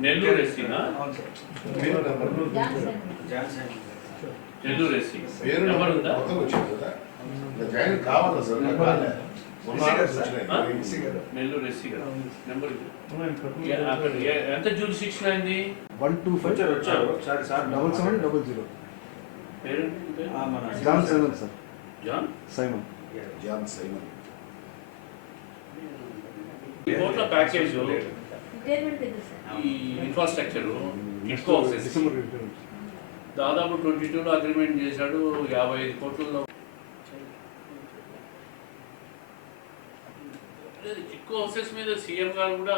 నెల్లూరు ఎస్సీనా అవును సార్ పేరు number Nellore SC పేరు నెంబర్ ఉందా కొత్తగా వచ్చింది కదా. ఇంకా జాయిన్ కావాలా సార్? నాకు రాలే. మొన్న ఆర్డర్స్. వచ్చినాయి. నెల్లూరు ఎస్సీ కదా నెంబర్ ఇది. ఏ- అక్కడ ఏ- ఎంత జూరిస్డిక్షన్ అయింది? One two five. వచ్చారు వచ్చారు. ఒకసారి sir double seven double zero. పేరు ఆ, మన John Simon sir. John? Simon. John Simon. ఈ కోట్ల ప్యాకేజ్ రిటైర్మెంట్ కదా సార్. ఈ ఇన్ఫ్రాస్ట్రక్చర్ డిసెంబర్ దాదాపు ట్వంటీ టూలో అగ్రిమెంట్ చేశాడు యాభై ఐదు కోట్లలో. చిక్కు హౌసెస్ మీద సీఎం గారు కూడా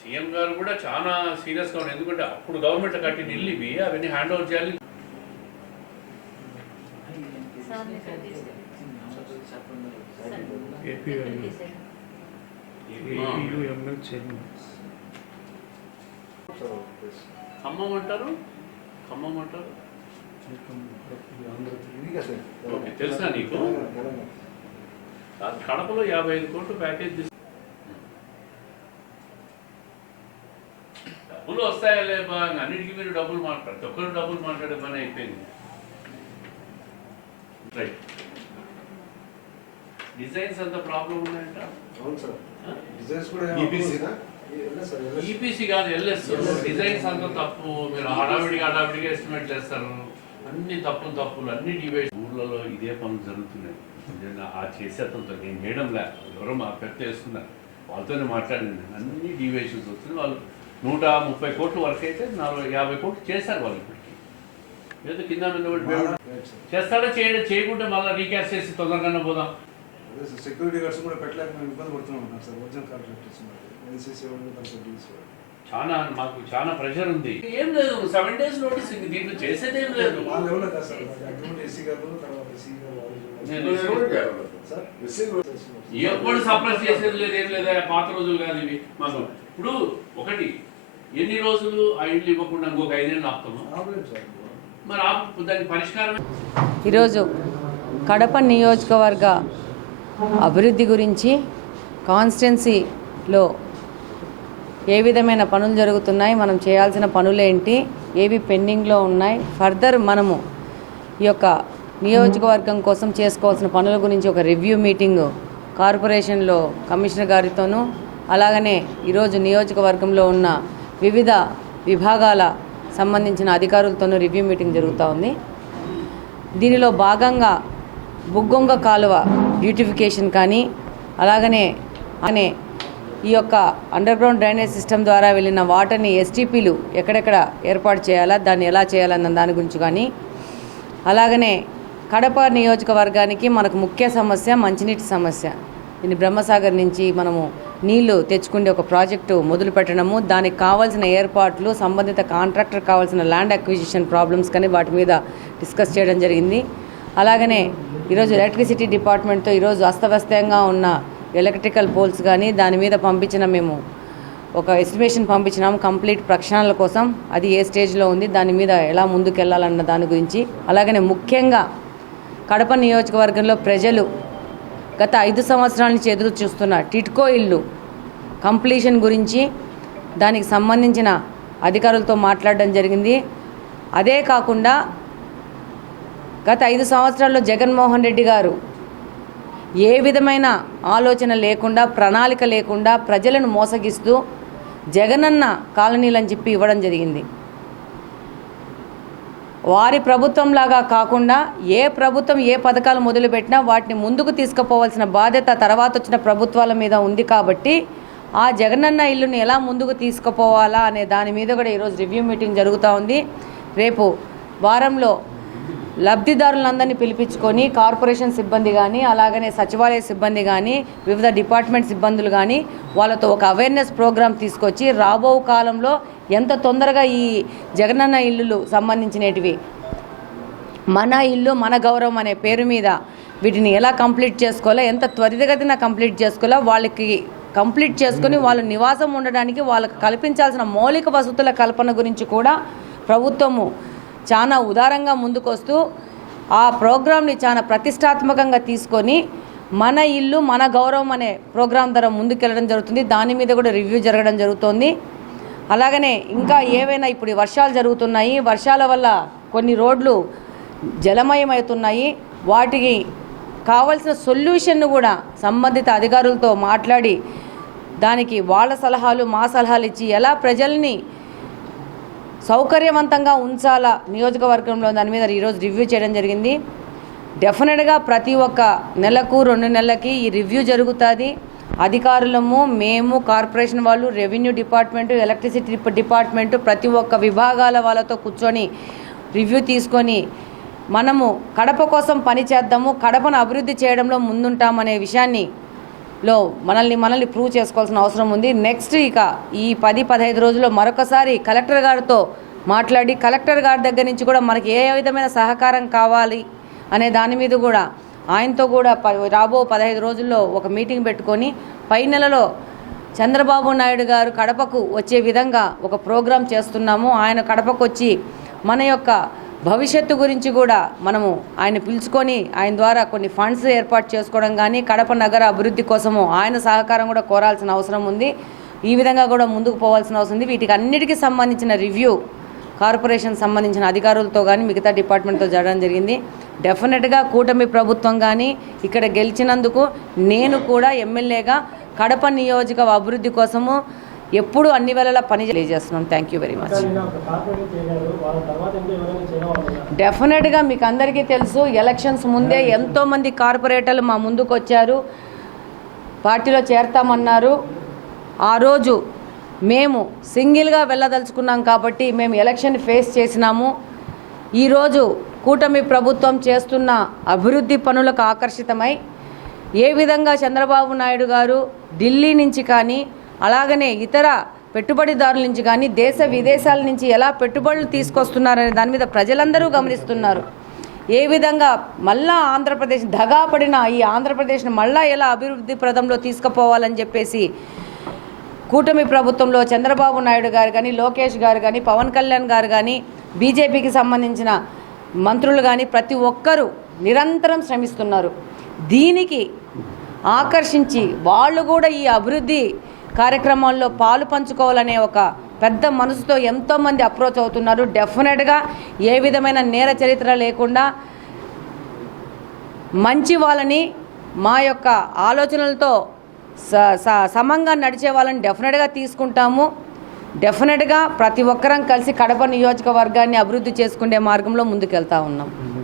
సీఎం గారు కూడా చాలా సీరియస్గా ఉన్నారు. ఎందుకంటే అప్పుడు గవర్నమెంట్ కట్టిన ఇల్లు ఇవి అవన్నీ హ్యాండ్ ఓవర్ చేయాలి. సార్ ఖమ్మం అంటారు? ఖమ్మం అంటారు? ఓకే, తెలుసా నీకు? కడపలో యాభై ఐదు కోట్లు ప్యాకేజ్ తీసు డబ్బులు వస్తాయా అని అన్నిటికీ మీరు డబ్బులు మాట్లాడు ఒక్కరు డబ్బులు మాట్లాడే పని అయిపోయింది. రైట్ డిజైన్స్ అంత ప్రాబ్లం ఉన్నాయంట? అవును సార్? డిజైన్స్ కూడా ఈపీసీ కాదు ఎల్ఎస్ డిజైన్స్ అంత తప్పు. మీరు హడావిడిగా హడావిడిగా ఎస్టిమేట్ చేస్తారు. అన్ని తప్పులు తప్పులు అన్ని డివైడ్ ఊర్లలో ఇదే పనులు జరుగుతున్నాయి. నిజంగా ఆ చేసే అతనితో నేను మేడం లే ఎవరో మా పెద్ద వేస్తున్నారు వాళ్ళతోనే మాట్లాడింది. నేను. అన్ని డివేషన్స్ వస్తున్నాయి. వాళ్ళు నూట ముప్పై కోట్ల వరకు అయితే నలభై యాభై కోట్లు చేశారు వాళ్ళు ఇప్పటికి. ఏదో కింద చేస్తాడా చేయడం చేయకుంటే మళ్ళీ రీక్యాష్ చేసి తొందరగానే పోదాం. సెక్యూరిటీ గార్డ్స్ కూడా పెట్టలేక మేము ఇబ్బంది పడుతూనే ఉన్నాం సార్. ఒరిజినల్ కాంట్రాక్టర్స్ చాలా మాకు చాలా ప్రెషర్ ఉంది. ఏం లేదు సెవెన్ డేస్ నోటీస్ ఇంక దీంట్లో చేసేది ఏం లేదు. కాదు సార్ ఎస్సీ గారు తర్వాత ఎస్సీ గారు ఎప్పుడు సప్రెస్ చేసేది లేదు ఏం లేదా పాత రోజులు కాదు ఇవి. మాకు ఇప్పుడు ఒకటి ఎన్ని రోజులు ఆ ఇల్లు ఇవ్వకుండా ఇంకొక ఐదేళ్ళు ఆపుతాము? మరి ఆపు దానికి పరిష్కారం ఈరోజు కడప నియోజకవర్గ అభివృద్ధి గురించి కాన్స్టిట్యున్సీలో ఏ విధమైన పనులు జరుగుతున్నాయి మనం చేయాల్సిన పనులేంటి ఏవి పెండింగ్లో ఉన్నాయి ఫర్దర్ మనము ఈ యొక్క నియోజకవర్గం కోసం చేసుకోవాల్సిన పనుల గురించి ఒక రివ్యూ మీటింగ్ కార్పొరేషన్లో కమిషనర్ గారితోనూ అలాగనే ఈరోజు నియోజకవర్గంలో ఉన్న వివిధ విభాగాల సంబంధించిన అధికారులతోనూ రివ్యూ మీటింగ్ జరుగుతూ ఉంది. దీనిలో భాగంగా బుగ్గొంగ కాలువ బ్యూటిఫికేషన్ కానీ అలాగనే అనే ఈ యొక్క అండర్ గ్రౌండ్ డ్రైనేజ్ సిస్టమ్ ద్వారా వెళ్ళిన వాటర్ని ఎస్టీపీలు ఎక్కడెక్కడ ఏర్పాటు చేయాలా దాన్ని ఎలా చేయాలన్న దాని గురించి కానీ అలాగనే కడప నియోజకవర్గానికి మనకు ముఖ్య సమస్య మంచినీటి సమస్య. దీన్ని బ్రహ్మసాగర్ నుంచి మనము నీళ్ళు తెచ్చుకునే ఒక ప్రాజెక్టు మొదలు పెట్టడము దానికి కావాల్సిన ఏర్పాట్లు సంబంధిత కాంట్రాక్టర్ కావాల్సిన ల్యాండ్ అక్విజిషన్ ప్రాబ్లమ్స్ కానీ వాటి మీద డిస్కస్ చేయడం జరిగింది. అలాగనే ఈరోజు ఎలక్ట్రిసిటీ డిపార్ట్మెంట్తో ఈరోజు అస్తవ్యస్తంగా ఉన్న ఎలక్ట్రికల్ పోల్స్ కానీ దాని మీద పంపించిన మేము ఒక ఎస్టిమేషన్ పంపించినాం. కంప్లీట్ ప్రక్షాళనల కోసం. అది ఏ స్టేజ్లో ఉంది దాని మీద ఎలా ముందుకెళ్ళాలన్న దాని గురించి. అలాగనే ముఖ్యంగా కడప నియోజకవర్గంలో ప్రజలు గత ఐదు సంవత్సరాల నుంచి ఎదురు చూస్తున్న టిట్కో ఇల్లు కంప్లీషన్ గురించి దానికి సంబంధించిన అధికారులతో మాట్లాడడం జరిగింది. అదే కాకుండా గత ఐదు సంవత్సరాల్లో జగన్మోహన్ రెడ్డి గారు ఏ విధమైన ఆలోచన లేకుండా ప్రణాళిక లేకుండా ప్రజలను మోసగిస్తూ జగనన్న కాలనీలని చెప్పి ఇవ్వడం జరిగింది. వారి ప్రభుత్వంలాగా కాకుండా ఏ ప్రభుత్వం ఏ పథకాలు మొదలుపెట్టినా వాటిని ముందుకు తీసుకుపోవాల్సిన బాధ్యత తర్వాత వచ్చిన ప్రభుత్వాల మీద ఉంది కాబట్టి ఆ జగనన్న ఇల్లుని ఎలా ముందుకు తీసుకుపోవాలా అనే దాని మీద కూడా ఈరోజు రివ్యూ మీటింగ్ జరుగుతూ ఉంది. రేపు వారంలో లబ్ధిదారులందరినీ పిలిపించుకొని కార్పొరేషన్ సిబ్బంది కానీ అలాగనే సచివాలయ సిబ్బంది కానీ వివిధ డిపార్ట్మెంట్ సిబ్బందులు కానీ వాళ్ళతో ఒక అవేర్నెస్ ప్రోగ్రామ్ తీసుకొచ్చి రాబో కాలంలో ఎంత తొందరగా ఈ జగనన్న ఇల్లులు సంబంధించినటివి మన ఇల్లు మన గౌరవం అనే పేరు మీద వీటిని ఎలా కంప్లీట్ చేసుకోవాలో ఎంత త్వరితగతిన కంప్లీట్ చేసుకోవాలో వాళ్ళకి కంప్లీట్ చేసుకొని వాళ్ళు నివాసం ఉండడానికి వాళ్ళకి కల్పించాల్సిన మౌలిక వసతుల కల్పన గురించి కూడా ప్రభుత్వము చాలా ఉదారంగా ముందుకొస్తూ ఆ ప్రోగ్రామ్ని చాలా ప్రతిష్టాత్మకంగా తీసుకొని మన ఇల్లు మన గౌరవం అనే ప్రోగ్రాం ద్వారా ముందుకెళ్ళడం జరుగుతుంది. దాని మీద కూడా రివ్యూ జరగడం జరుగుతోంది. అలాగనే ఇంకా ఏవైనా ఇప్పుడు వర్షాలు జరుగుతున్నాయి. వర్షాల వల్ల కొన్ని రోడ్లు జలమయమవుతున్నాయి. వాటికి కావలసిన సొల్యూషన్ను కూడా సంబంధిత అధికారులతో మాట్లాడి దానికి వాళ్ళ సలహాలు మా సలహాలు ఇచ్చి ఎలా ప్రజల్ని సౌకర్యవంతంగా ఉంచాలా నియోజకవర్గంలో దాని మీద ఈరోజు రివ్యూ చేయడం జరిగింది. డెఫినెట్గా ప్రతి ఒక్క నెలకు రెండు నెలలకి ఈ రివ్యూ జరుగుతుంది. అధికారులము మేము కార్పొరేషన్ వాళ్ళు రెవెన్యూ డిపార్ట్మెంటు ఎలక్ట్రిసిటీ డిపార్ట్మెంటు ప్రతి ఒక్క విభాగాల వాళ్ళతో కూర్చొని రివ్యూ తీసుకొని మనము కడప కోసం పని చేద్దాము కడపను అభివృద్ధి చేయడంలో ముందుంటామనే విషయాన్ని లో మనల్ని మనల్ని ప్రూవ్ చేసుకోవాల్సిన అవసరం ఉంది. నెక్స్ట్ ఇక ఈ పది పదహైదు రోజుల్లో మరొకసారి కలెక్టర్ గారితో మాట్లాడి కలెక్టర్ గారి దగ్గర నుంచి కూడా మనకి ఏ విధమైన సహకారం కావాలి అనే దాని మీద కూడా ఆయనతో కూడా ప- రాబో పదహైదు రోజుల్లో ఒక మీటింగ్ పెట్టుకొని పై నెలలో చంద్రబాబు నాయుడు గారు కడపకు వచ్చే విధంగా ఒక ప్రోగ్రాం చేస్తున్నాము. ఆయన కడపకు వచ్చి మన యొక్క భవిష్యత్తు గురించి కూడా మనము ఆయన పిలుచుకొని ఆయన ద్వారా కొన్ని ఫండ్స్ ఏర్పాటు చేసుకోవడం కానీ కడప నగర అభివృద్ధి కోసము ఆయన సహకారం కూడా కోరాల్సిన అవసరం ఉంది. ఈ విధంగా కూడా ముందుకు పోవాల్సిన అవసరం ఉంది. వీటికి అన్నిటికీ సంబంధించిన రివ్యూ కార్పొరేషన్ సంబంధించిన అధికారులతో కానీ మిగతా డిపార్ట్మెంట్తో జరగడం జరిగింది. డెఫినెట్గా కూటమి ప్రభుత్వం కానీ ఇక్కడ గెలిచినందుకు నేను కూడా ఎమ్మెల్యేగా కడప నియోజక అభివృద్ధి కోసము ఎప్పుడూ అన్ని వేళలా పని తెలియజేస్తున్నాం. థ్యాంక్ యూ వెరీ మచ్ డెఫినెట్గా మీకు అందరికీ తెలుసు ఎలక్షన్స్ ముందే ఎంతోమంది కార్పొరేటర్లు మా ముందుకు వచ్చారు. పార్టీలో చేరతామన్నారు. ఆ రోజు మేము సింగిల్గా వెళ్ళదలుచుకున్నాం కాబట్టి మేము ఎలక్షన్ ఫేస్ చేసినాము. ఈరోజు కూటమి ప్రభుత్వం చేస్తున్న అభివృద్ధి పనులకు ఆకర్షితమై ఏ విధంగా చంద్రబాబు నాయుడు గారు ఢిల్లీ నుంచి కానీ అలాగనే ఇతర పెట్టుబడిదారుల నుంచి కానీ దేశ విదేశాల నుంచి ఎలా పెట్టుబడులు తీసుకొస్తున్నారనే దాని మీద ప్రజలందరూ గమనిస్తున్నారు. ఏ విధంగా మళ్ళా ఆంధ్రప్రదేశ్ దగా పడిన ఈ ఆంధ్రప్రదేశ్ను మళ్ళా ఎలా అభివృద్ధి ప్రదంలో తీసుకుపోవాలని చెప్పేసి కూటమి ప్రభుత్వంలో చంద్రబాబు నాయుడు గారు కానీ లోకేష్ గారు కానీ పవన్ కళ్యాణ్ గారు కానీ బీజేపీకి సంబంధించిన మంత్రులు కానీ ప్రతి ఒక్కరూ నిరంతరం శ్రమిస్తున్నారు. దీనికి ఆకర్షించి వాళ్ళు కూడా ఈ అభివృద్ధి కార్యక్రమాల్లో పాలు పంచుకోవాలనే ఒక పెద్ద మనసుతో ఎంతోమంది అప్రోచ్ అవుతున్నారు. డెఫినెట్గా ఏ విధమైన నేర చరిత్ర లేకుండా మంచి వాళ్ళని మా యొక్క ఆలోచనలతో స స- సమంగా నడిచే వాళ్ళని డెఫినెట్గా తీసుకుంటాము. డెఫినెట్గా ప్రతి ఒక్కరం కలిసి కడప నియోజకవర్గాన్ని అభివృద్ధి చేసుకునే మార్గంలో ముందుకెళ్తా ఉన్నాం.